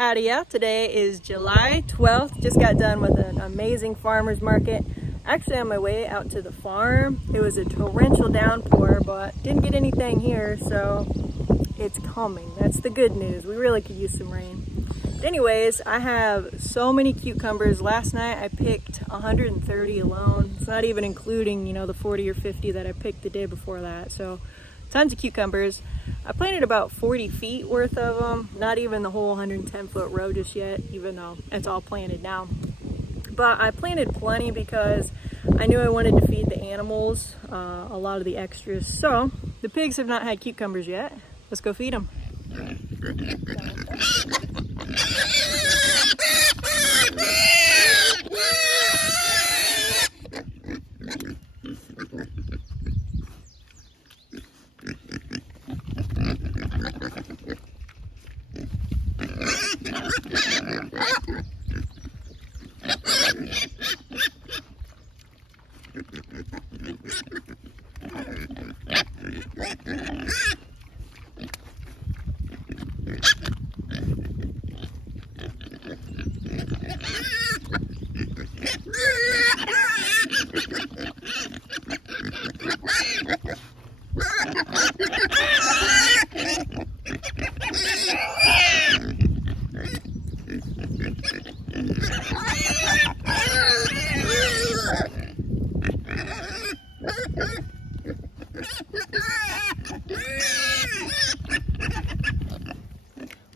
Howdy, yeah. Today is July 12th. Just got done with an amazing farmer's market. Actually on my way out to the farm. It was a torrential downpour, but didn't get anything here, so it's coming. That's the good news. We really could use some rain. But anyways, I have so many cucumbers. Last night I picked 130 alone. It's not even including, the 40 or 50 that I picked the day before that. So tons of cucumbers. I planted about 40 feet worth of them, not even the whole 110-foot row just yet, even though it's all planted now. But I planted plenty because I knew I wanted to feed the animals a lot of the extras. So the pigs have not had cucumbers yet. Let's go feed them.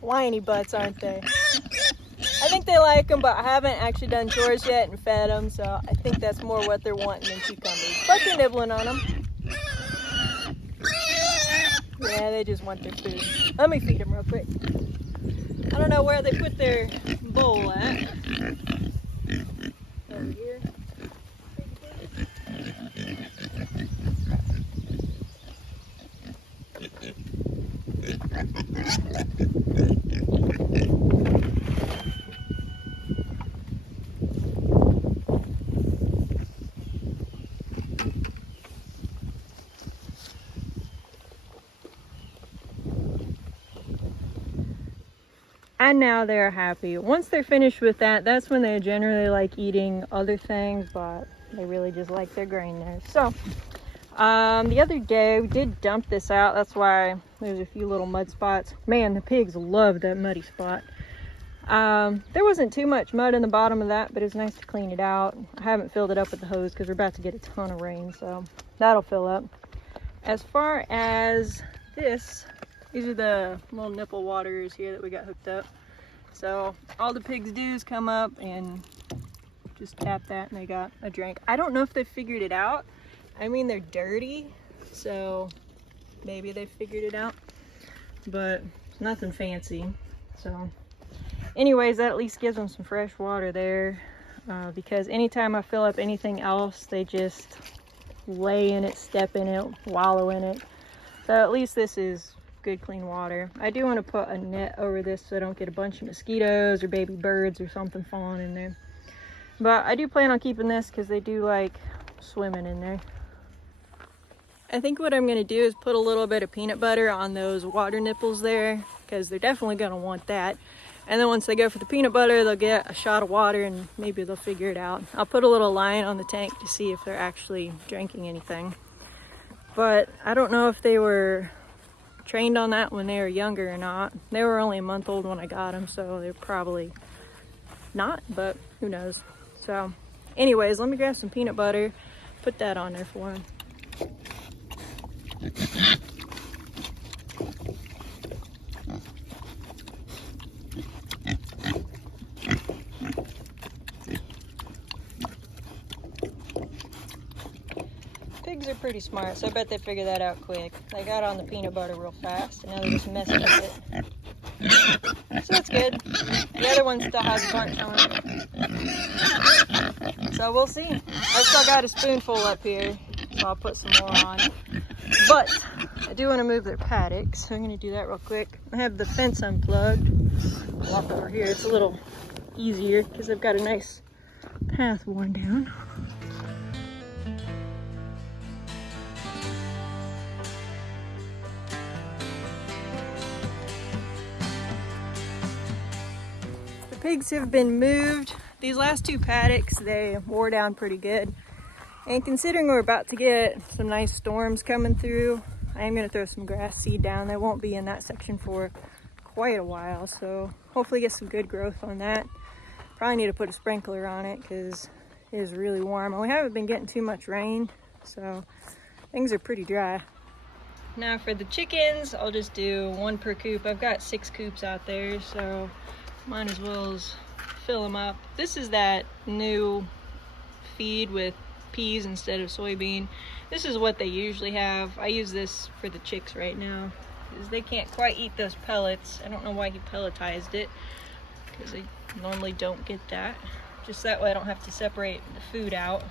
Whiny butts, aren't they? I think they like them, but I haven't actually done chores yet and fed them, so I think that's more what they're wanting than cucumbers. But they're nibbling on them. Yeah, they just want their food. Let me feed them real quick. I don't know where they put their bowl at. Over here. And now they're happy. Once they're finished with that, that's when they generally like eating other things, but they really just like their grain there. So the other day we did dump this out. That's why there's a few little mud spots. Man, the pigs love that muddy spot. There wasn't too much mud in the bottom of that, but it's nice to clean it out. I haven't filled it up with the hose because we're about to get a ton of rain, so that'll fill up. As far as this, these are the little nipple waters here that we got hooked up. So all the pigs do is come up and just tap that and they got a drink. I don't know if they figured it out. I mean, they're dirty, so maybe they figured it out, but it's nothing fancy. So anyways, that at least gives them some fresh water there, because anytime I fill up anything else, they just lay in it, step in it, wallow in it. So at least this is good clean water. I do want to put a net over this so I don't get a bunch of mosquitoes or baby birds or something falling in there. But I do plan on keeping this because they do like swimming in there. I think what I'm going to do is put a little bit of peanut butter on those water nipples there, because they're definitely going to want that. And then once they go for the peanut butter, they'll get a shot of water and maybe they'll figure it out. I'll put a little line on the tank to see if they're actually drinking anything. But I don't know if they were trained on that when they were younger or not. They were only a month old when I got them, so they're probably not, but who knows. So anyways, let me grab some peanut butter, put that on there for them. Pigs are pretty smart, so I bet they figured that out quick. They got on the peanut butter real fast, and now they're just messing with it. So that's good. The other one still has a bunch on it. So we'll see. I still got a spoonful up here, so I'll put some more on. But I do want to move their paddock, so I'm going to do that real quick. I have the fence unplugged. Walk over here. It's a little easier because I've got a nice path worn down. pigs have been moved. These last two paddocks, they wore down pretty good. And considering we're about to get some nice storms coming through, I am going to throw some grass seed down. They won't be in that section for quite a while, so hopefully get some good growth on that. Probably need to put a sprinkler on it because it is really warm. And we haven't been getting too much rain, so things are pretty dry. Now for the chickens, I'll just do one per coop. I've got 6 coops out there, so might as well fill them up. This is that new feed with peas instead of soybean. This is what they usually have. I use this for the chicks right now because they can't quite eat those pellets. I don't know why he pelletized it because I normally don't get that. Just that way I don't have to separate the food out.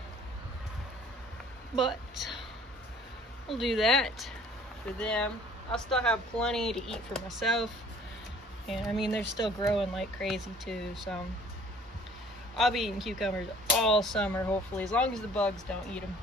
But we'll do that for them. I'll still have plenty to eat for myself. And I mean, they're still growing like crazy too, so I'll be eating cucumbers all summer, hopefully, as long as the bugs don't eat them.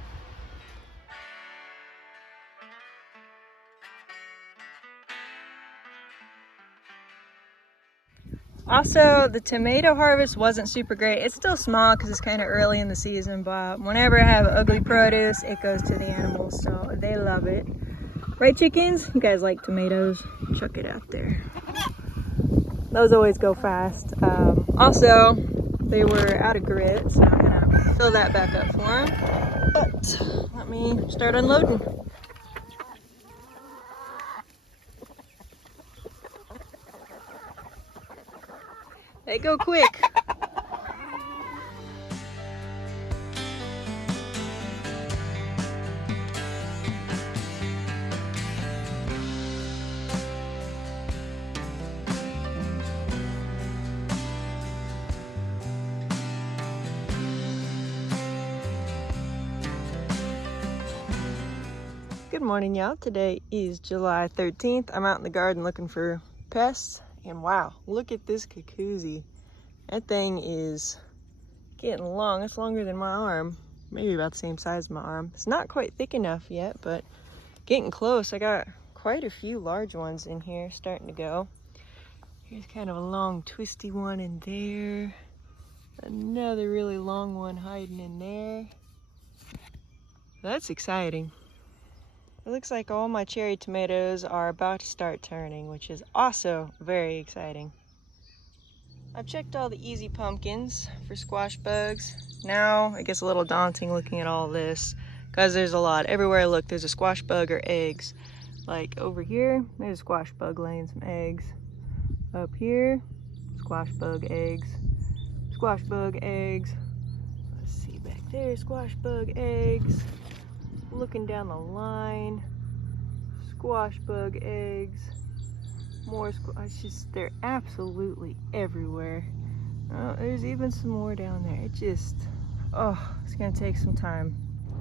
Also, the tomato harvest wasn't super great. It's still small because it's kind of early in the season, but whenever I have ugly produce, it goes to the animals, so they love it. Right, chickens? You guys like tomatoes? Chuck it out there. Those always go fast. Also, they were out of grit, so I'm gonna fill that back up for them. But let me start unloading. They go quick. Good morning, y'all. Today is July 13th. I'm out in the garden looking for pests, and wow, look at this Kokuzi. That thing is getting long. It's longer than my arm, maybe about the same size as my arm. It's not quite thick enough yet, but getting close. I got quite a few large ones in here starting to go. Here's kind of a long twisty one in there. Another really long one hiding in there. That's exciting. It looks like all my cherry tomatoes are about to start turning, which is also very exciting. I've checked all the easy pumpkins for squash bugs. Now it gets a little daunting looking at all this because there's a lot. Everywhere I look, there's a squash bug or eggs. Like over here, there's a squash bug laying some eggs. Up here, squash bug eggs. Squash bug eggs. Let's see back there, squash bug eggs. Looking down the line, squash bug eggs, more squash. They're absolutely everywhere. Oh, there's even some more down there. It's gonna take some time.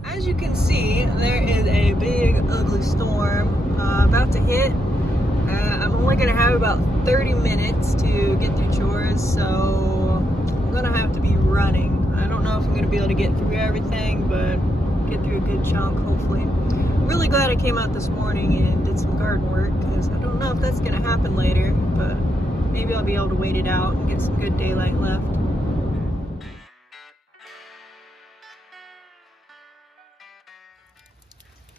As you can see, there is a big ugly storm about to hit. I'm only gonna have about 30 minutes to get through chores, so I'm gonna have to be running. I don't know if I'm gonna be able to get through everything, but get through a good chunk, hopefully. Really glad I came out this morning and did some garden work because I don't know if that's gonna happen later, but maybe I'll be able to wait it out and get some good daylight left.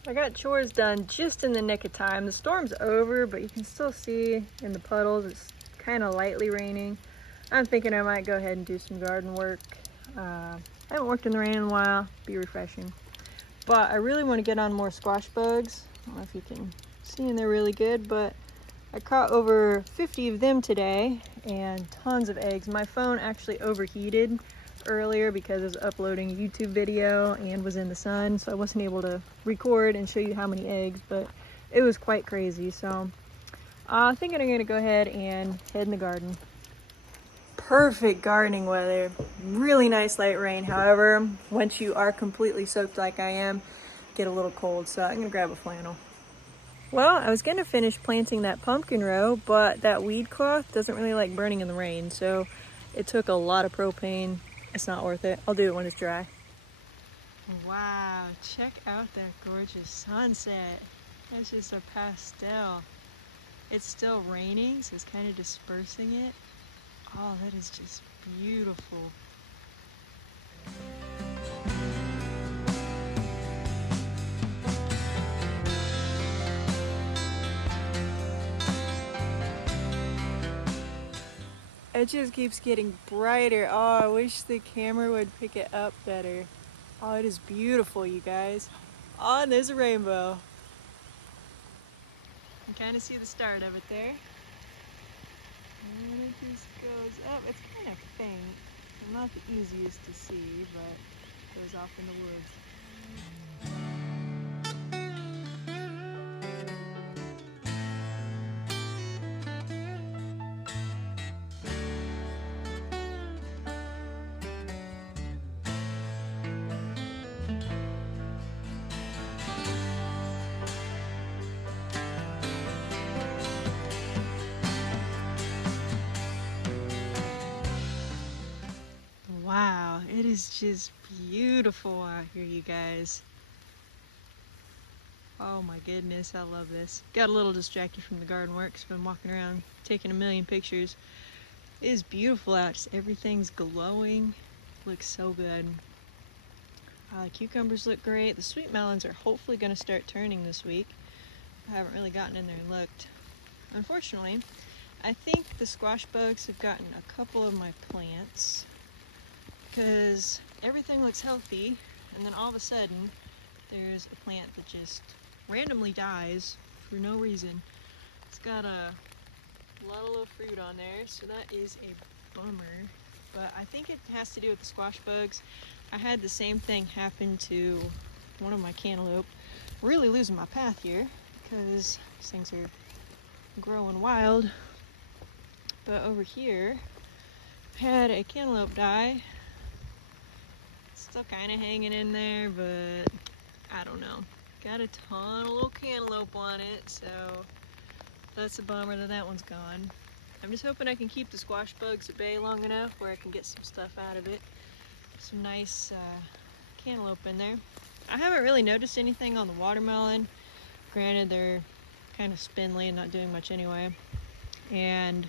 I got chores done just in the nick of time. The storm's over, but you can still see in the puddles it's kind of lightly raining. I'm thinking I might go ahead and do some garden work. I haven't worked in the rain in a while. Be refreshing. But I really want to get on more squash bugs. I don't know if you can see them, they're really good, but I caught over 50 of them today and tons of eggs. My phone actually overheated earlier because I was uploading a YouTube video and was in the sun, so I wasn't able to record and show you how many eggs, but it was quite crazy. So I'm thinking I'm going to go ahead and head in the garden. Perfect gardening weather. Really nice light rain. However, once you are completely soaked like I am, get a little cold, so I'm gonna grab a flannel. Well, I was gonna finish planting that pumpkin row, but that weed cloth doesn't really like burning in the rain, so it took a lot of propane. It's not worth it. I'll do it when it's dry. Wow, check out that gorgeous sunset. That's just a pastel. It's still raining, so it's kind of dispersing it. Oh, that is just beautiful. It just keeps getting brighter. Oh, I wish the camera would pick it up better. Oh, it is beautiful, you guys. Oh, and there's a rainbow. You kind of see the start of it there. And it just goes up. It's kind of faint. Not the easiest to see, but it goes off in the woods. Wow, it is just beautiful out here, you guys. Oh my goodness, I love this. Got a little distracted from the garden work. Been walking around taking a million pictures. It is beautiful out. Just everything's glowing. Looks so good. Cucumbers look great. The sweet melons are hopefully going to start turning this week. I haven't really gotten in there and looked. Unfortunately, I think the squash bugs have gotten a couple of my plants because everything looks healthy, and then all of a sudden there's a plant that just randomly dies for no reason. It's got a lot of low fruit on there, so that is a bummer. But I think it has to do with the squash bugs. I had the same thing happen to one of my cantaloupe. Really losing my path here because these things are growing wild. But over here, had a cantaloupe die. It's still kind of hanging in there, but I don't know. Got a ton of little cantaloupe on it, so that's a bummer that that one's gone. I'm just hoping I can keep the squash bugs at bay long enough where I can get some stuff out of it. Some nice cantaloupe in there. I haven't really noticed anything on the watermelon. Granted, they're kind of spindly and not doing much anyway. And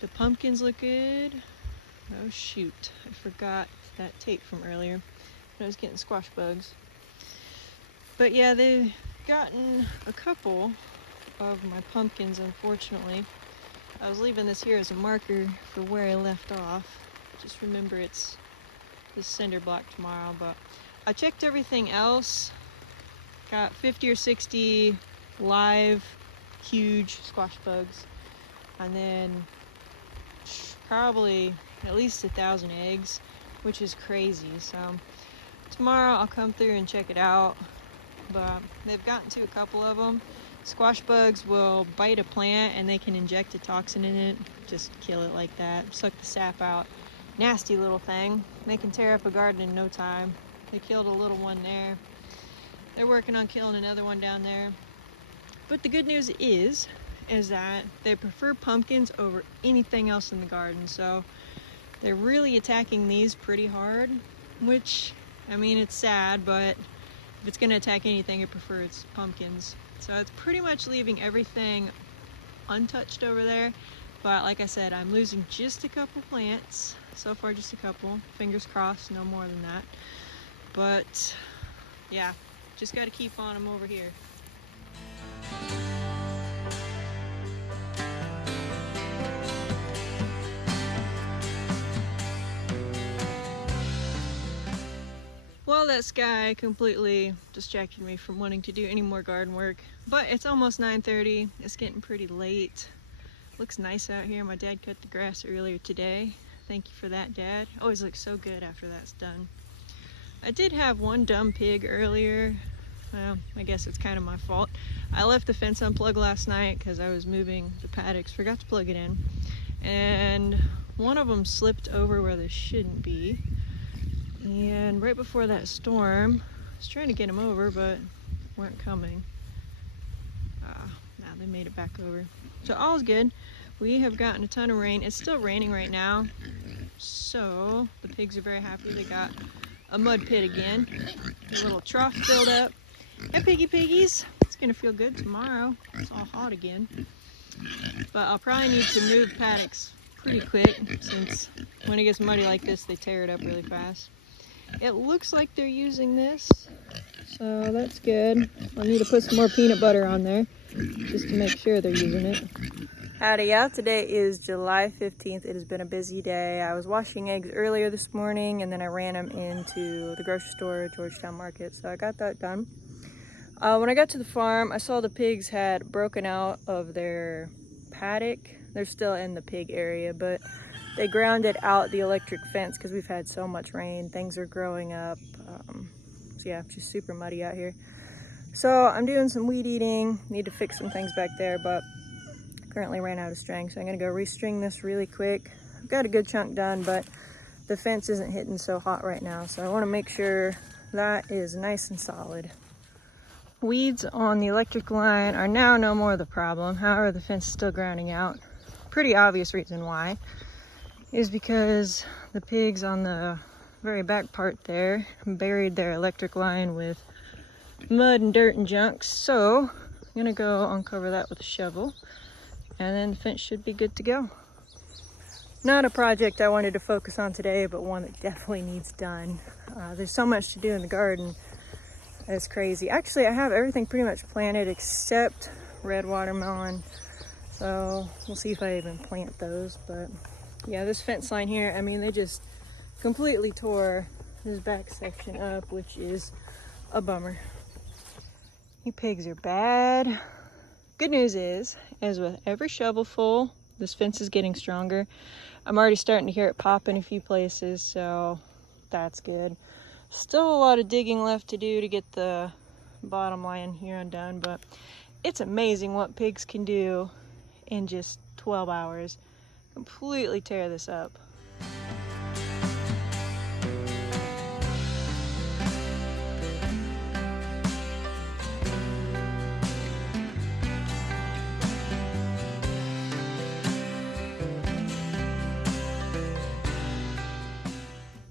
the pumpkins look good. Oh shoot, I forgot that tape from earlier. I was getting squash bugs. But yeah, they've gotten a couple of my pumpkins, unfortunately. I was leaving this here as a marker for where I left off. Just remember it's this cinder block tomorrow, but I checked everything else. Got 50 or 60 live huge squash bugs, and then probably at least 1,000 eggs, which is crazy. So tomorrow I'll come through and check it out, but they've gotten to a couple of them. Squash bugs will bite a plant and they can inject a toxin in it, just kill it like that, suck the sap out. Nasty little thing. They can tear up a garden in no time. They killed a little one there. They're working on killing another one down there. But the good news is that they prefer pumpkins over anything else in the garden. So they're really attacking these pretty hard, which, I mean, it's sad, but if it's gonna attack anything, it prefers pumpkins. So it's pretty much leaving everything untouched over there. But like I said, I'm losing just a couple plants. So far, just a couple. Fingers crossed, no more than that. But yeah, just got to keep on them over here. Well, that sky completely distracted me from wanting to do any more garden work. But it's almost 9:30. It's getting pretty late. Looks nice out here. My dad cut the grass earlier today. Thank you for that, Dad. Always looks so good after that's done. I did have one dumb pig earlier. Well, I guess it's kind of my fault. I left the fence unplugged last night because I was moving the paddocks, forgot to plug it in. And one of them slipped over where they shouldn't be. And right before that storm, I was trying to get them over, but weren't coming. Now they made it back over. So all's good. We have gotten a ton of rain. It's still raining right now. So the pigs are very happy. They got a mud pit again. A little trough filled up. Hey, piggies. It's gonna feel good tomorrow. It's all hot again. But I'll probably need to move paddocks pretty quick, since when it gets muddy like this, they tear it up really fast. It looks like they're using this, so that's good. I'll need to put some more peanut butter on there, just to make sure they're using it. Howdy, y'all. Today is July 15th. It has been a busy day. I was washing eggs earlier this morning, and then I ran them into the grocery store, Georgetown Market, so I got that done. When I got to the farm, I saw the pigs had broken out of their paddock. They're still in the pig area, but they grounded out the electric fence because we've had so much rain. Things are growing up. So yeah, just super muddy out here. So I'm doing some weed eating. Need to fix some things back there, but currently ran out of string, so I'm gonna go restring this really quick. I've got a good chunk done, but the fence isn't hitting so hot right now, so I want to make sure that is nice and solid. Weeds on the electric line are now no more the problem. However, the fence is still grounding out. Pretty obvious reason why is because the pigs on the very back part there buried their electric line with mud and dirt and junk. So I'm gonna go uncover that with a shovel, and then the fence should be good to go. Not a project I wanted to focus on today, but one that definitely needs done. There's so much to do in the garden. It's crazy. Actually, I have everything pretty much planted except red watermelon. So we'll see if I even plant those. But yeah, this fence line here, I mean, they just completely tore this back section up, which is a bummer. You pigs are bad. Good news is with every shovelful, this fence is getting stronger. I'm already starting to hear it pop in a few places, so that's good. Still a lot of digging left to do to get the bottom line here undone, but it's amazing what pigs can do in just 12 hours. Completely tear this up.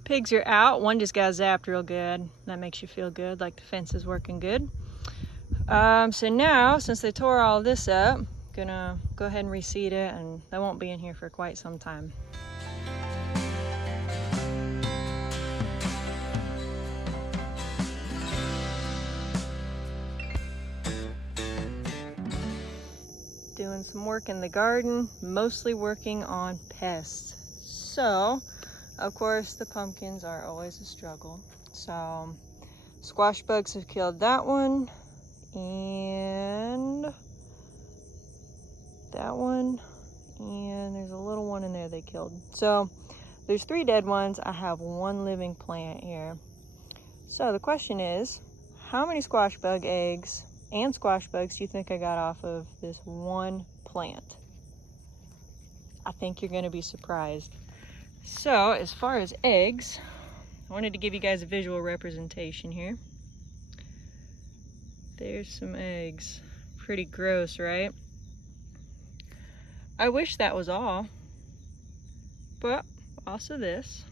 Pigs are out. One just got zapped real good. That makes you feel good, like the fence is working good. So now, since they tore all this up, I'm gonna go ahead and reseed it, and they won't be in here for quite some time. Doing some work in the garden, mostly working on pests. So, of course, the pumpkins are always a struggle. So, squash bugs have killed that one, and that one, and there's a little one in there they killed. So, there's 3 dead ones. I have 1 living plant here. So, the question is, how many squash bug eggs and squash bugs do you think I got off of this one plant? I think you're going to be surprised. So, as far as eggs, I wanted to give you guys a visual representation here. There's some eggs. Pretty gross, right? I wish that was all, but also this.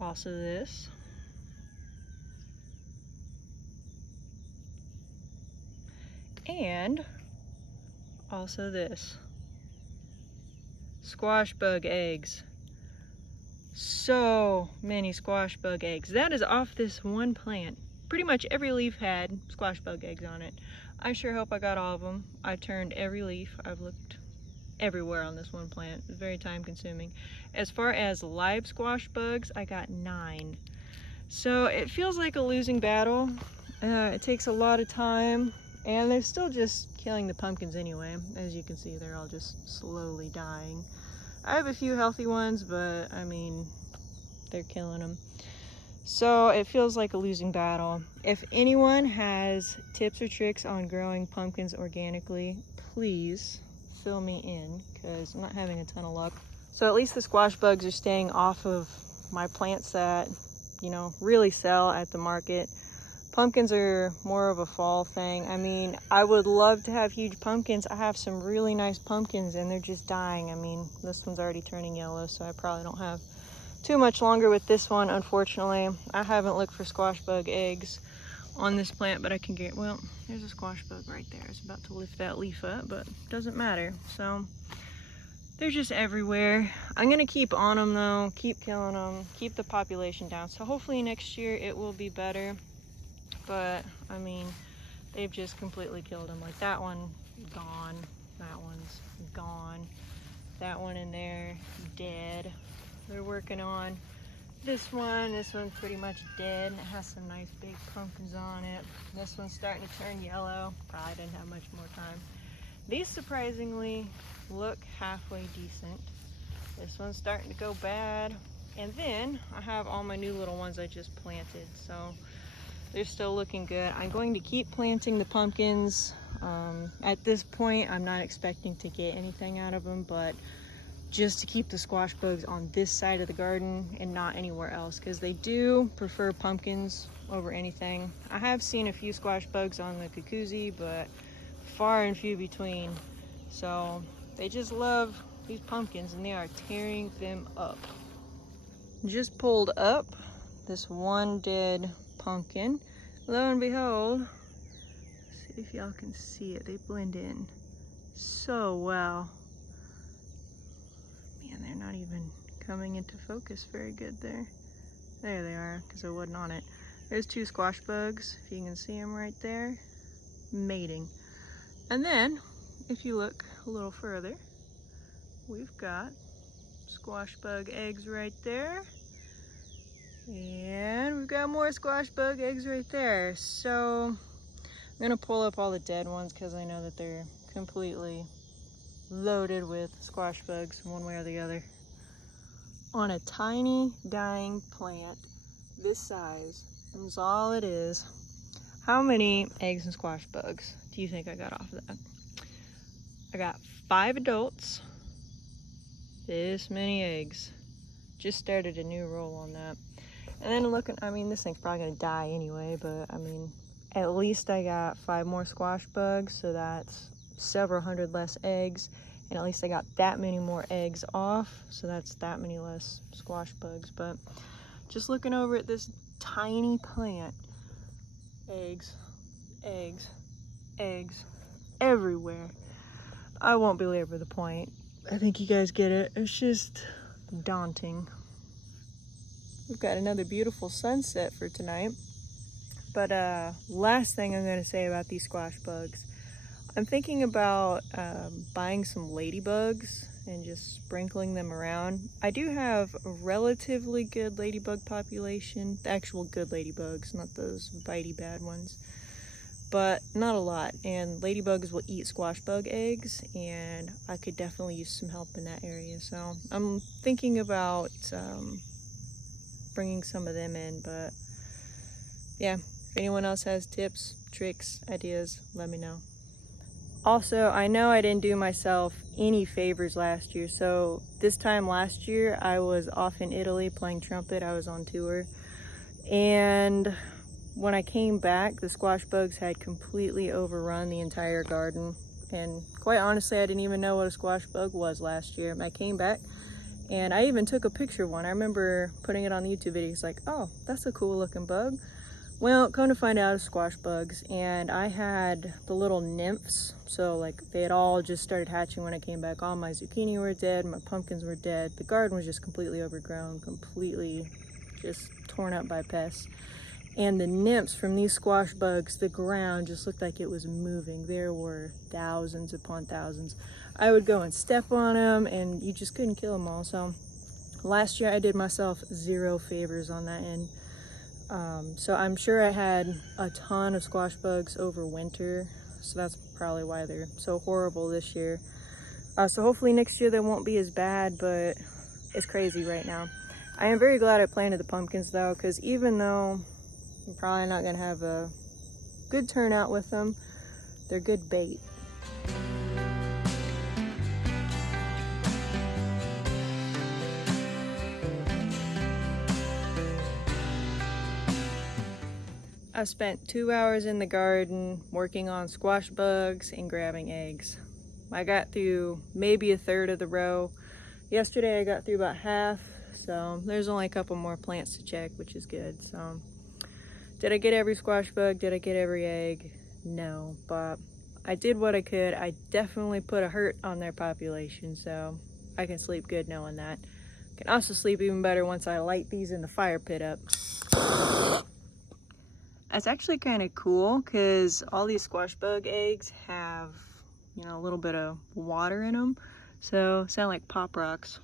Also this. And also this. Squash bug eggs. So many squash bug eggs. That is off this one plant. Pretty much every leaf had squash bug eggs on it. I sure hope I got all of them. I turned every leaf. I've looked everywhere on this one plant. It's very time consuming. As far as live squash bugs, I got 9. So it feels like a losing battle. It takes a lot of time, and they're still just killing the pumpkins anyway. As you can see, they're all just slowly dying. I have a few healthy ones, but I mean, they're killing them. So it feels like a losing battle. If anyone has tips or tricks on growing pumpkins organically, please fill me in, because I'm not having a ton of luck. So at least the squash bugs are staying off of my plants that, you know, really sell at the market. Pumpkins are more of a fall thing. I mean, I would love to have huge pumpkins. I have some really nice pumpkins and they're just dying. I mean, this one's already turning yellow, so I probably don't have too much longer with this one, unfortunately. I haven't looked for squash bug eggs on this plant, but I can get, well, there's a squash bug right there. It's about to lift that leaf up, but doesn't matter. So they're just everywhere. I'm gonna keep on them though, keep killing them, keep the population down. So hopefully next year it will be better. But I mean, they've just completely killed them. Like that one, gone. That one's gone. That one in there, dead. They're working on this one. This one's pretty much dead. It has some nice big pumpkins on it. This one's starting to turn yellow. Probably didn't have much more time. These surprisingly look halfway decent. This one's starting to go bad. And then I have all my new little ones I just planted. So they're still looking good. I'm going to keep planting the pumpkins. At this point, I'm not expecting to get anything out of them, but just to keep the squash bugs on this side of the garden and not anywhere else, because they do prefer pumpkins over anything. I have seen a few squash bugs on the Cucuzi, but far and few between. So they just love these pumpkins and they are tearing them up. Just pulled up this one dead pumpkin. Lo and behold, see if y'all can see it, they blend in so well. Man, they're not even coming into focus very good there. There they are, because I wasn't on it. There's two squash bugs, if you can see them right there, mating. And then, if you look a little further, we've got squash bug eggs right there. And we've got more squash bug eggs right there. So I'm gonna pull up all the dead ones because I know that they're completely loaded with squash bugs one way or the other. On a tiny dying plant this size, that's all it is. How many eggs and squash bugs do you think I got off of that? I got 5 adults, this many eggs. Just started a new roll on that. And then looking, I mean, this thing's probably gonna die anyway, but I mean, at least I got 5 more squash bugs, so that's several hundred less eggs. And at least I got that many more eggs off, so that's that many less squash bugs. But just looking over at this tiny plant, eggs, eggs, eggs everywhere. I won't belabor the point. I think you guys get it. It's just daunting. We've got another beautiful sunset for tonight. But last thing I'm going to say about these squash bugs, I'm thinking about buying some ladybugs and just sprinkling them around. I do have a relatively good ladybug population, the actual good ladybugs, not those bitey bad ones, but not a lot. And ladybugs will eat squash bug eggs, and I could definitely use some help in that area. So I'm thinking about bringing some of them in, but yeah, if anyone else has tips, tricks, ideas, let me know. Also, I know I didn't do myself any favors last year, so this time last year I was off in Italy playing trumpet. I was on tour, and when I came back, the squash bugs had completely overrun the entire garden, and quite honestly, I didn't even know what a squash bug was last year. I came back and I even took a picture of one. I remember putting it on the YouTube video. It's like, oh, that's a cool looking bug. Well, come to find out, it's squash bugs, and I had the little nymphs, so like they had all just started hatching when I came back. All my zucchini were dead, my pumpkins were dead, the garden was just completely overgrown, completely just torn up by pests. And the nymphs from these squash bugs, the ground just looked like it was moving. There were thousands upon thousands. I would go and step on them, and you just couldn't kill them all. So last year I did myself 0 favors on that end. So I'm sure I had a ton of squash bugs over winter, so that's probably why they're so horrible this year. So hopefully next year they won't be as bad, but it's crazy right now. I am very glad I planted the pumpkins though, because even though I'm probably not going to have a good turnout with them, they're good bait. I spent 2 hours in the garden working on squash bugs and grabbing eggs. I got through maybe a third of the row. Yesterday I got through about half, so there's only a couple more plants to check, which is good. So Did I get every squash bug? Did I get every egg? No, but I did what I could. I definitely put a hurt on their population, so I can sleep good knowing that. I can also sleep even better once I light these in the fire pit up. That's actually kind of cool because all these squash bug eggs have, you know, a little bit of water in them, so sound like pop rocks.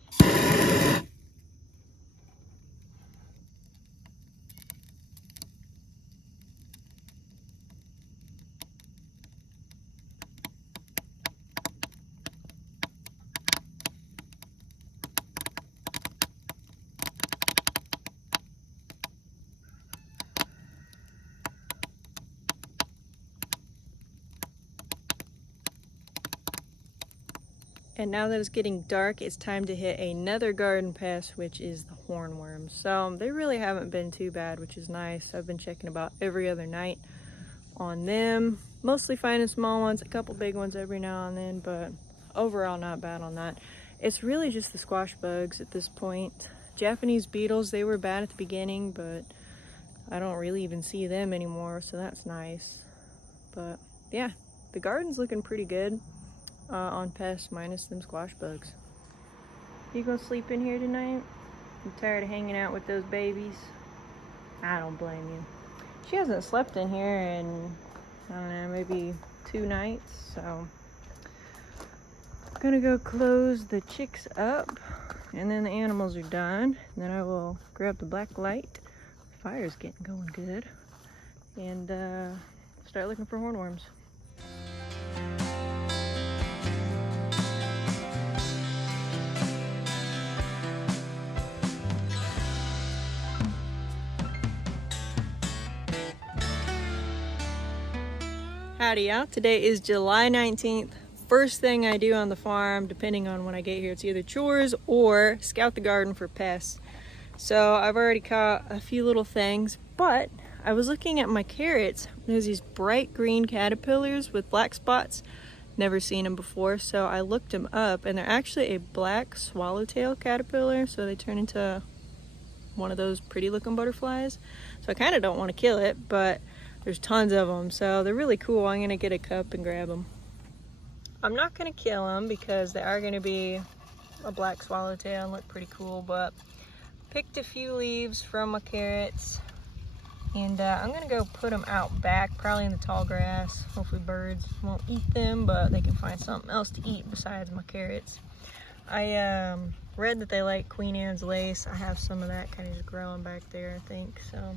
And now that it's getting dark, it's time to hit another garden pest, which is the hornworms. So they really haven't been too bad, which is nice. I've been checking about every other night on them. Mostly finding small ones, a couple big ones every now and then, but overall not bad on that. It's really just the squash bugs at this point. Japanese beetles, they were bad at the beginning, but I don't really even see them anymore, so that's nice. But yeah, the garden's looking pretty good. On pests minus them squash bugs. You gonna sleep in here tonight? You tired of hanging out with those babies? I don't blame you. She hasn't slept in here in, I don't know, maybe 2 nights, so I'm gonna go close the chicks up and then the animals are done. And then I will grab the black light. The fire's getting going good. And start looking for hornworms. Howdy y'all, today is July 19th. First thing I do on the farm, depending on when I get here, it's either chores or scout the garden for pests. So I've already caught a few little things, but I was looking at my carrots. There's these bright green caterpillars with black spots. Never seen them before, so I looked them up, and they're actually a black swallowtail caterpillar, so they turn into one of those pretty looking butterflies. So I kind of don't want to kill it, but there's tons of them, so they're really cool. I'm gonna get a cup and grab them. I'm not gonna kill them because they are gonna be a black swallowtail and look pretty cool, but picked a few leaves from my carrots, and I'm gonna go put them out back, probably in the tall grass. Hopefully birds won't eat them, but they can find something else to eat besides my carrots. I read that they like Queen Anne's lace. I have some of that kind of just growing back there, I think, so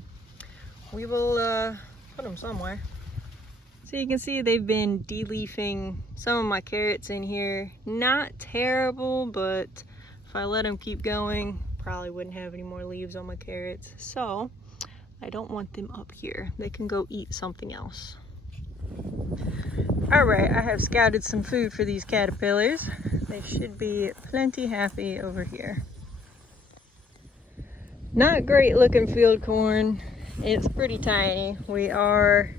we will put them somewhere. So you can see they've been de-leafing some of my carrots in here. Not terrible, but if I let them keep going, probably wouldn't have any more leaves on my carrots. So I don't want them up here. They can go eat something else. All right, I have scouted some food for these caterpillars. They should be plenty happy over here. Not great looking field corn. It's pretty tiny. We are,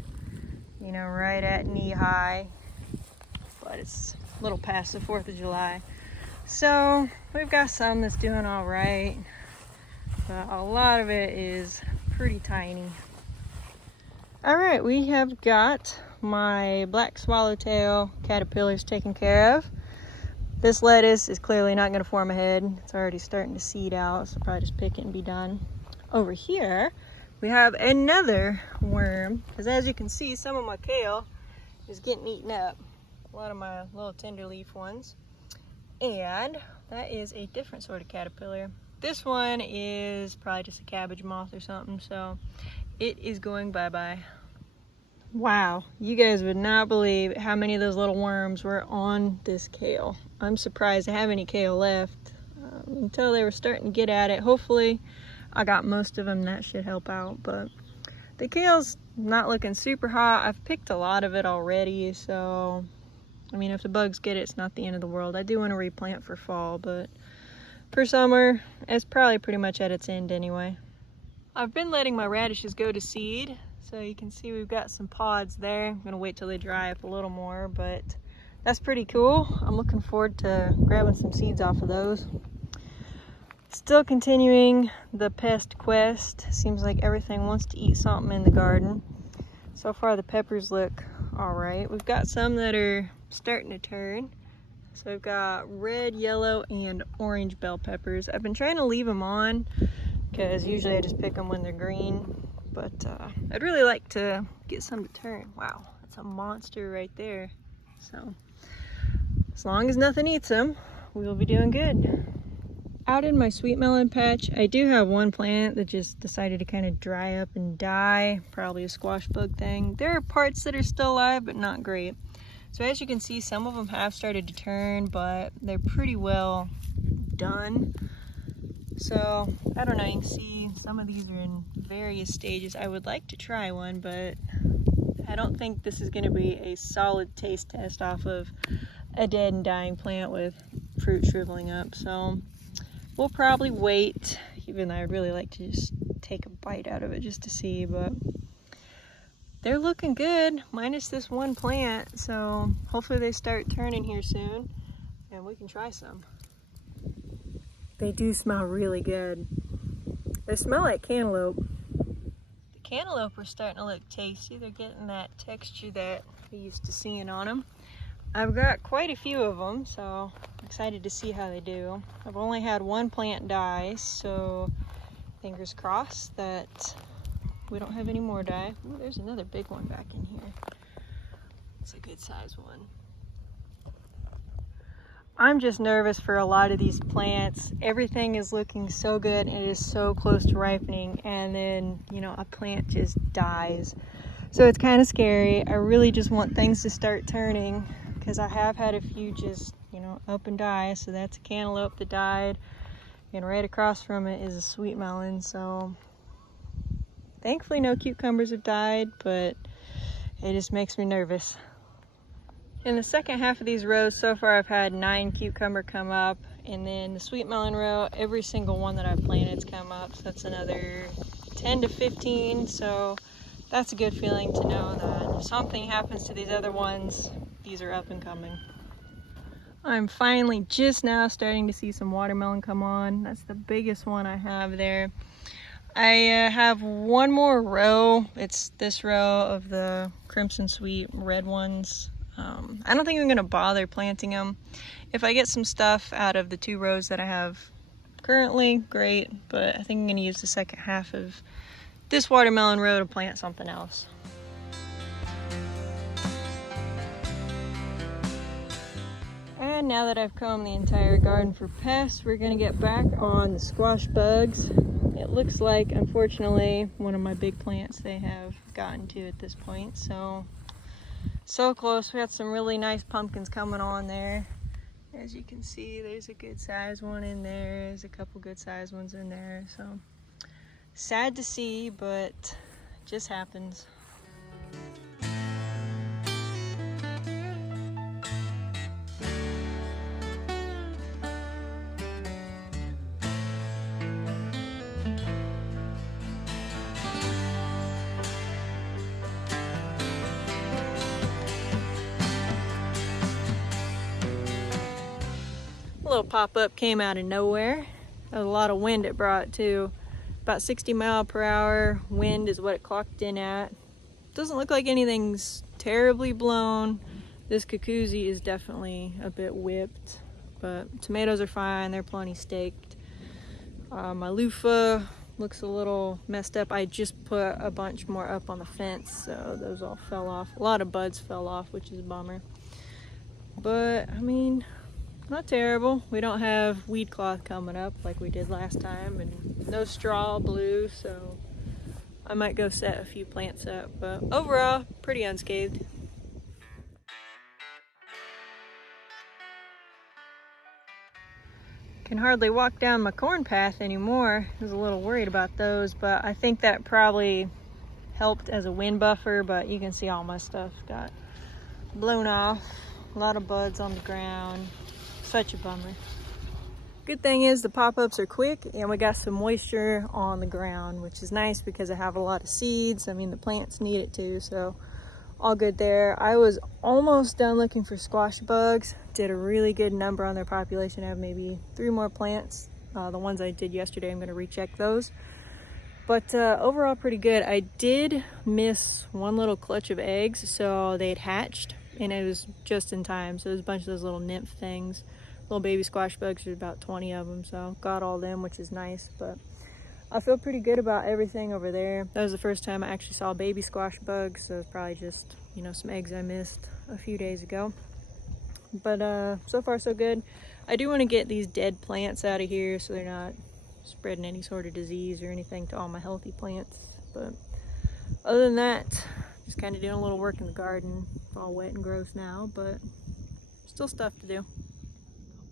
you know, right at knee high, but it's a little past the 4th of July. So we've got some that's doing all right, but a lot of it is pretty tiny. All right, we have got my black swallowtail caterpillars taken care of. This lettuce is clearly not going to form a head. It's already starting to seed out, so I'll probably just pick it and be done. Over here, we have another worm, because as you can see, some of my kale is getting eaten up. A lot of my little tender leaf ones. And that is a different sort of caterpillar. This one is probably just a cabbage moth or something, so it is going bye-bye. Wow, you guys would not believe how many of those little worms were on this kale. I'm surprised I have any kale left until they were starting to get at it. Hopefully I got most of them, that should help out, but the kale's not looking super hot. I've picked a lot of it already, so I mean, if the bugs get it, it's not the end of the world. I do want to replant for fall, but for summer, it's probably pretty much at its end anyway. I've been letting my radishes go to seed, so you can see we've got some pods there. I'm gonna wait till they dry up a little more, but that's pretty cool. I'm looking forward to grabbing some seeds off of those. Still continuing the pest quest. Seems like everything wants to eat something in the garden. So far the peppers look all right. We've got some that are starting to turn. So we've got red, yellow, and orange bell peppers. I've been trying to leave them on because usually I just pick them when they're green. But I'd really like to get some to turn. Wow, that's a monster right there. So as long as nothing eats them, we will be doing good. Out in my sweet melon patch, I do have one plant that just decided to kind of dry up and die. Probably a squash bug thing. There are parts that are still alive, but not great. So as you can see, some of them have started to turn, but they're pretty well done. So I don't know, you can see some of these are in various stages. I would like to try one, but I don't think this is going to be a solid taste test off of a dead and dying plant with fruit shriveling up. So we'll probably wait, even though I'd really like to just take a bite out of it just to see, but they're looking good, minus this one plant, so hopefully they start turning here soon, and we can try some. They do smell really good. They smell like cantaloupe. The cantaloupe are starting to look tasty. They're getting that texture that we used to seeing on them. I've got quite a few of them, so I'm excited to see how they do. I've only had one plant die, so fingers crossed that we don't have any more die. Ooh, there's another big one back in here. It's a good size one. I'm just nervous for a lot of these plants. Everything is looking so good and it is so close to ripening, and then, you know, a plant just dies. So it's kind of scary. I really just want things to start turning, because I have had a few just, you know, up and die. So that's a cantaloupe that died, and right across from it is a sweet melon. So thankfully no cucumbers have died, but it just makes me nervous. In the second half of these rows so far, I've had 9 cucumber come up, and then the sweet melon row, every single one that I've planted's come up. So that's another 10 to 15. So that's a good feeling to know that if something happens to these other ones, these are up and coming. I'm finally just now starting to see some watermelon come on. That's the biggest one I have there. I have one more row. It's this row of the crimson sweet red ones. I don't think I'm gonna bother planting them. If I get some stuff out of the 2 rows that I have currently, great, but I think I'm gonna use the second half of this watermelon row to plant something else. And now that I've combed the entire garden for pests, we're gonna get back on the squash bugs. It looks like, unfortunately, one of my big plants they have gotten to at this point. So close. We got some really nice pumpkins coming on there. As you can see, there's a good sized one in there. There's a couple good sized ones in there. So sad to see, but it just happens. Little pop-up came out of nowhere. A lot of wind it brought too. About 60 mile per hour wind is what it clocked in at. Doesn't look like anything's terribly blown. This Cucuzy is definitely a bit whipped, but tomatoes are fine. They're plenty staked. My loofah looks a little messed up. I just put a bunch more up on the fence, so those all fell off. A lot of buds fell off, which is a bummer. But I mean, not terrible. We don't have weed cloth coming up like we did last time, and no straw blue, so I might go set a few plants up, but overall, pretty unscathed. Can hardly walk down my corn path anymore. I was a little worried about those, but I think that probably helped as a wind buffer, but you can see all my stuff got blown off. A lot of buds on the ground. Such a bummer. Good thing is the pop-ups are quick, and we got some moisture on the ground, which is nice because I have a lot of seeds. I mean, the plants need it too, so all good there. I was almost done looking for squash bugs. Did a really good number on their population. I have maybe 3 more plants The ones I did yesterday, I'm going to recheck those. But overall pretty good. I did miss one little clutch of eggs, so they'd hatched, and it was just in time. So there's a bunch of those little nymph things, little baby squash bugs. There's about 20 of them, so got all them, which is nice. But I feel pretty good about everything over there. That was the first time I actually saw baby squash bugs, so it's probably just, you know, some eggs I missed a few days ago. But so far so good. I do want to get these dead plants out of here so they're not spreading any sort of disease or anything to all my healthy plants. But other than that, just kind of doing a little work in the garden. It's all wet and gross now, but still stuff to do.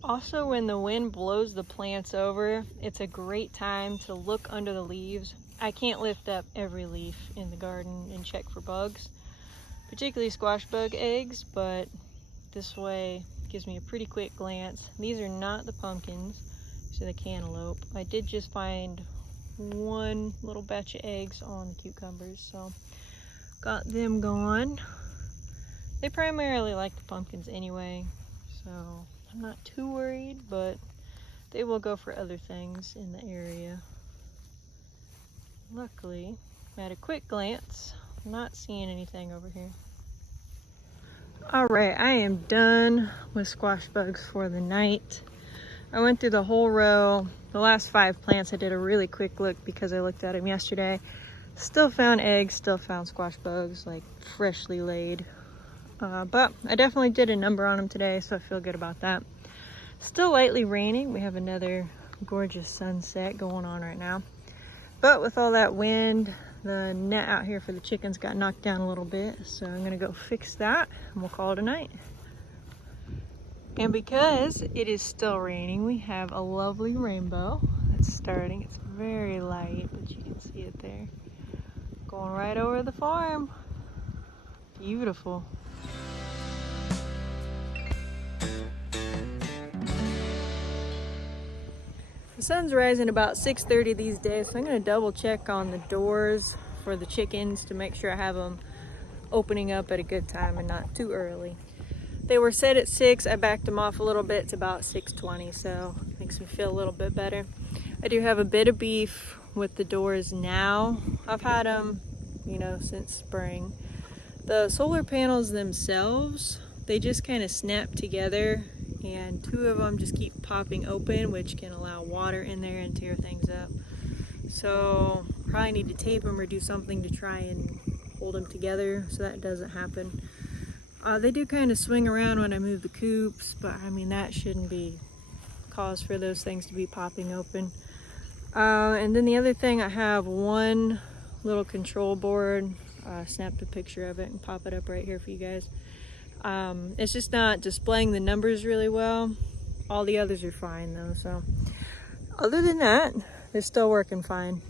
Also, when the wind blows the plants over, it's a great time to look under the leaves. I can't lift up every leaf in the garden and check for bugs, particularly squash bug eggs, but this way gives me a pretty quick glance. These are not the pumpkins, so the cantaloupe. I did just find one little batch of eggs on the cucumbers, so got them gone. They primarily like the pumpkins anyway, so I'm not too worried, but they will go for other things in the area. Luckily, at a quick glance, I'm not seeing anything over here. Alright, I am done with squash bugs for the night. I went through the whole row. The last 5 plants I did a really quick look because I looked at them yesterday. Still found eggs, still found squash bugs, like freshly laid. But I definitely did a number on them today, so I feel good about that. Still lightly raining. We have another gorgeous sunset going on right now. But with all that wind, the net out here for the chickens got knocked down a little bit, so I'm gonna go fix that and we'll call it a night. And because it is still raining, we have a lovely rainbow that's starting. It's very light, but you can see it there. Going right over the farm. Beautiful. The sun's rising about 6:30 these days, so I'm going to double check on the doors for the chickens to make sure I have them opening up at a good time and not too early. They were set at 6. I backed them off a little bit to about 6:20, so it makes me feel a little bit better. I do have a bit of beef with the doors now. I've had them, you know, since spring. The solar panels themselves, they just kind of snap together, and 2 of them just keep popping open, which can allow water in there and tear things up. So probably need to tape them or do something to try and hold them together so that doesn't happen. They do kind of swing around when I move the coops, but I mean that shouldn't be cause for those things to be popping open. And then the other thing, I have one little control board. Snapped a picture of it and pop it up right here for you guys. It's just not displaying the numbers really well. All the others are fine though, so other than that, they're still working fine.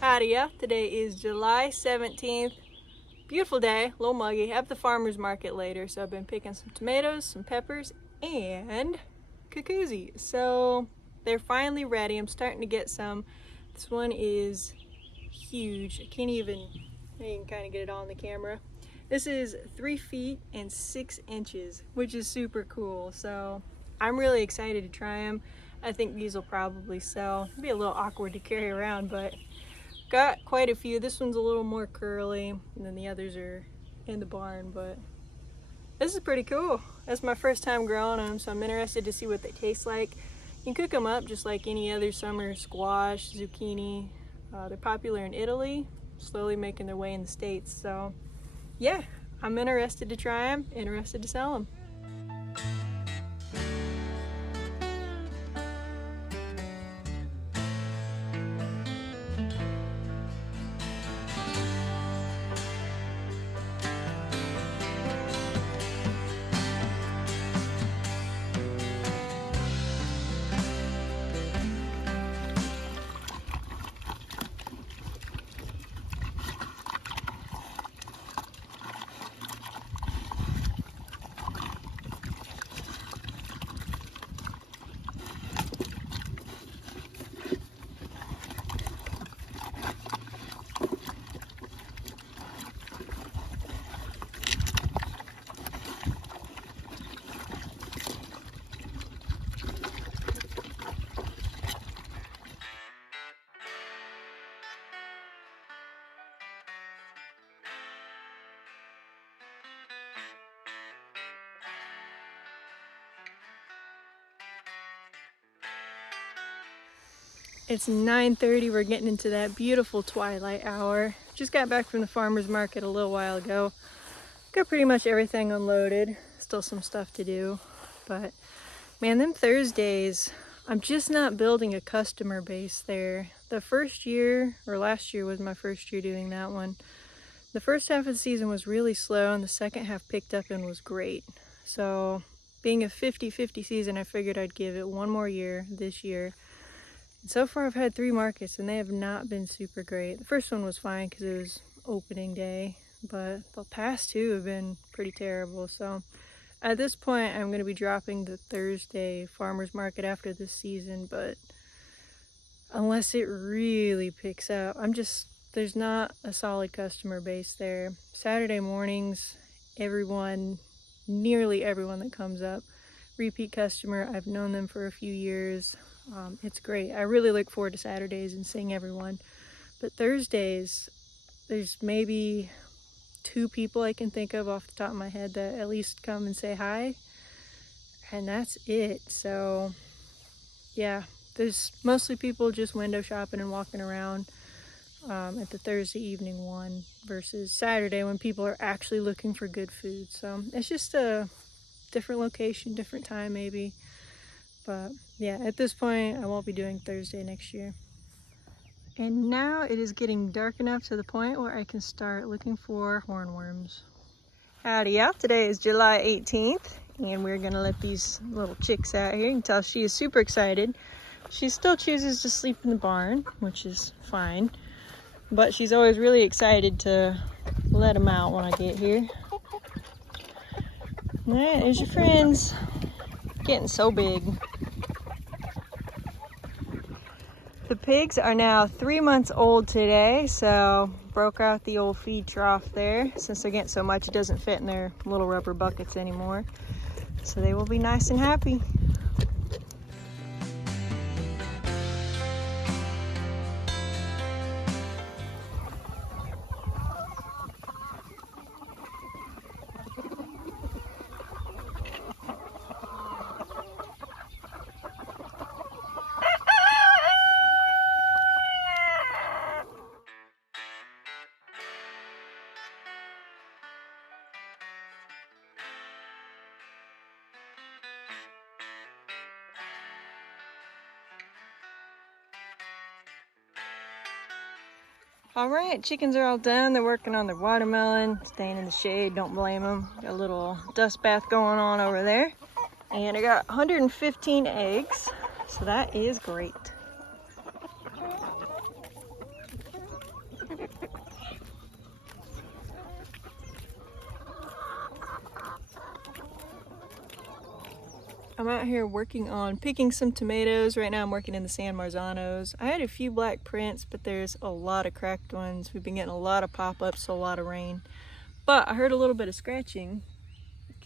Howdy, today is July 17th. Beautiful day, a little muggy. I have the farmer's market later, so I've been picking some tomatoes, some peppers, and cucuzzi. So they're finally ready. I'm starting to get some. This one is huge. I can't even, you can kind of get it on the camera. This is 3 feet and 6 inches, which is super cool. So I'm really excited to try them. I think these will probably sell. It'll be a little awkward to carry around, but got quite a few. This one's a little more curly, and then the others are in the barn, but this is pretty cool. That's my first time growing them, so I'm interested to see what they taste like. You can cook them up just like any other summer squash, zucchini. They're popular in Italy, slowly making their way in the States. So yeah, I'm interested to try them, interested to sell them. It's 9:30. We're getting into that beautiful twilight hour. Just got back from the farmer's market a little while ago. Got pretty much everything unloaded. Still some stuff to do. But man, them Thursdays, I'm just not building a customer base there. The first year, or last year was my first year doing that one. The first half of the season was really slow and the second half picked up and was great. So being a 50-50 season, I figured I'd give it one more year this year. And so far I've had 3 markets and they have not been super great. The first one was fine because it was opening day, but the past 2 have been pretty terrible. So at this point I'm going to be dropping the Thursday farmers market after this season, but unless it really picks up, there's not a solid customer base there. Saturday mornings, nearly everyone that comes up, repeat customer. I've known them for a few years. It's great. I really look forward to Saturdays and seeing everyone. But Thursdays, there's maybe 2 people I can think of off the top of my head that at least come and say hi. And that's it. So yeah, there's mostly people just window shopping and walking around at the Thursday evening one versus Saturday when people are actually looking for good food. So it's just a different location, different time maybe. But yeah, at this point I won't be doing Thursday next year. And now it is getting dark enough to the point where I can start looking for hornworms. Howdy y'all, today is July 18th and we're gonna let these little chicks out here. You can tell she is super excited. She still chooses to sleep in the barn, which is fine, but she's always really excited to let them out when I get here. All right, there's your friends. Getting so big. The pigs are now 3 months old today, so broke out the old feed trough there. Since they're getting so much, it doesn't fit in their little rubber buckets anymore. So they will be nice and happy. All right, chickens are all done. They're working on their watermelon, staying in the shade, don't blame them. Got a little dust bath going on over there. And I got 115 eggs, so that is great. I'm out here working on picking some tomatoes. Right now I'm working in the San Marzanos. I had a few black prints, but there's a lot of cracked ones. We've been getting a lot of pop-ups, so a lot of rain. But I heard a little bit of scratching.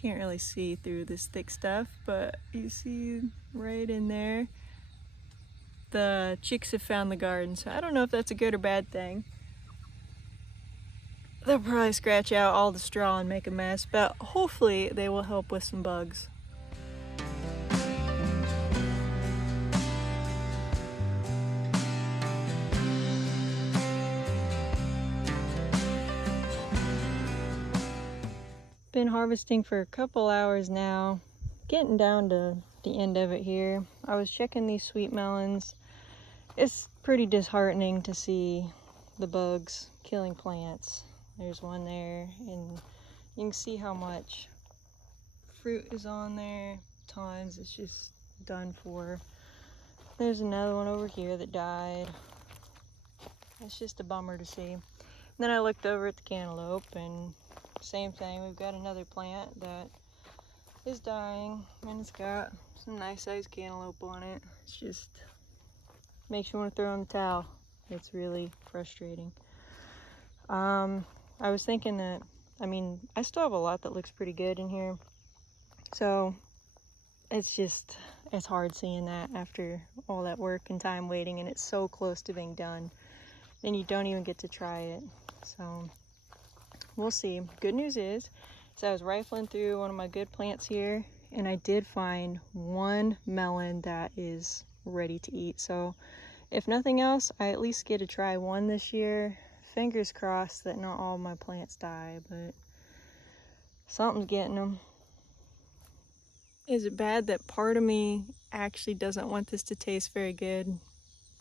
Can't really see through this thick stuff, but you see right in there, the chicks have found the garden. So I don't know if that's a good or bad thing. They'll probably scratch out all the straw and make a mess, but hopefully they will help with some bugs. Been harvesting for a couple hours now, getting down to the end of it here. I was checking these sweet melons. It's pretty disheartening to see the bugs killing plants. There's one there, and you can see how much fruit is on there. Tons. It's just done for. There's another one over here that died. It's just a bummer to see. And then I looked over at the cantaloupe, and same thing. We've got another plant that is dying, and it's got some nice sized cantaloupe on it. It's just makes you want to throw in the towel. It's really frustrating. I was thinking that, I still have a lot that looks pretty good in here. So it's hard seeing that after all that work and time waiting, and it's so close to being done. Then you don't even get to try it. So we'll see. Good news is I was rifling through one of my good plants here, and I did find one melon that is ready to eat. So if nothing else, I at least get to try one this year. Fingers crossed that not all my plants die, but something's getting them. Is it bad that part of me actually doesn't want this to taste very good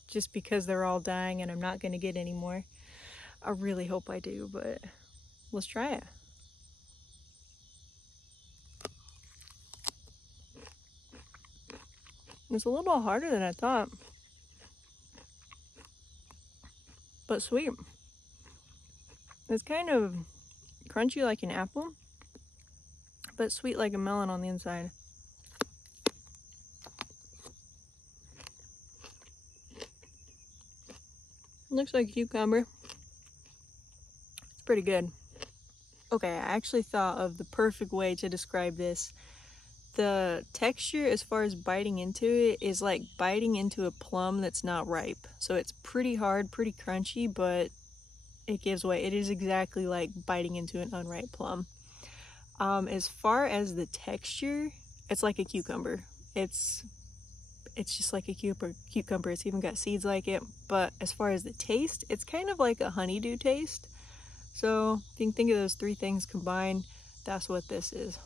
just because they're all dying and I'm not going to get any more? I really hope I do, but let's try it. It's a little harder than I thought, but sweet. It's kind of crunchy like an apple, but sweet like a melon on the inside. Looks like a cucumber. It's pretty good. Okay, I actually thought of the perfect way to describe this. The texture as far as biting into it is like biting into a plum that's not ripe. So it's pretty hard, pretty crunchy, but it gives way. It is exactly like biting into an unripe plum. As far as the texture, it's like a cucumber. It's just like a cucumber. It's even got seeds like it. But as far as the taste, it's kind of like a honeydew taste. So if you can think of those three things combined, that's what this is.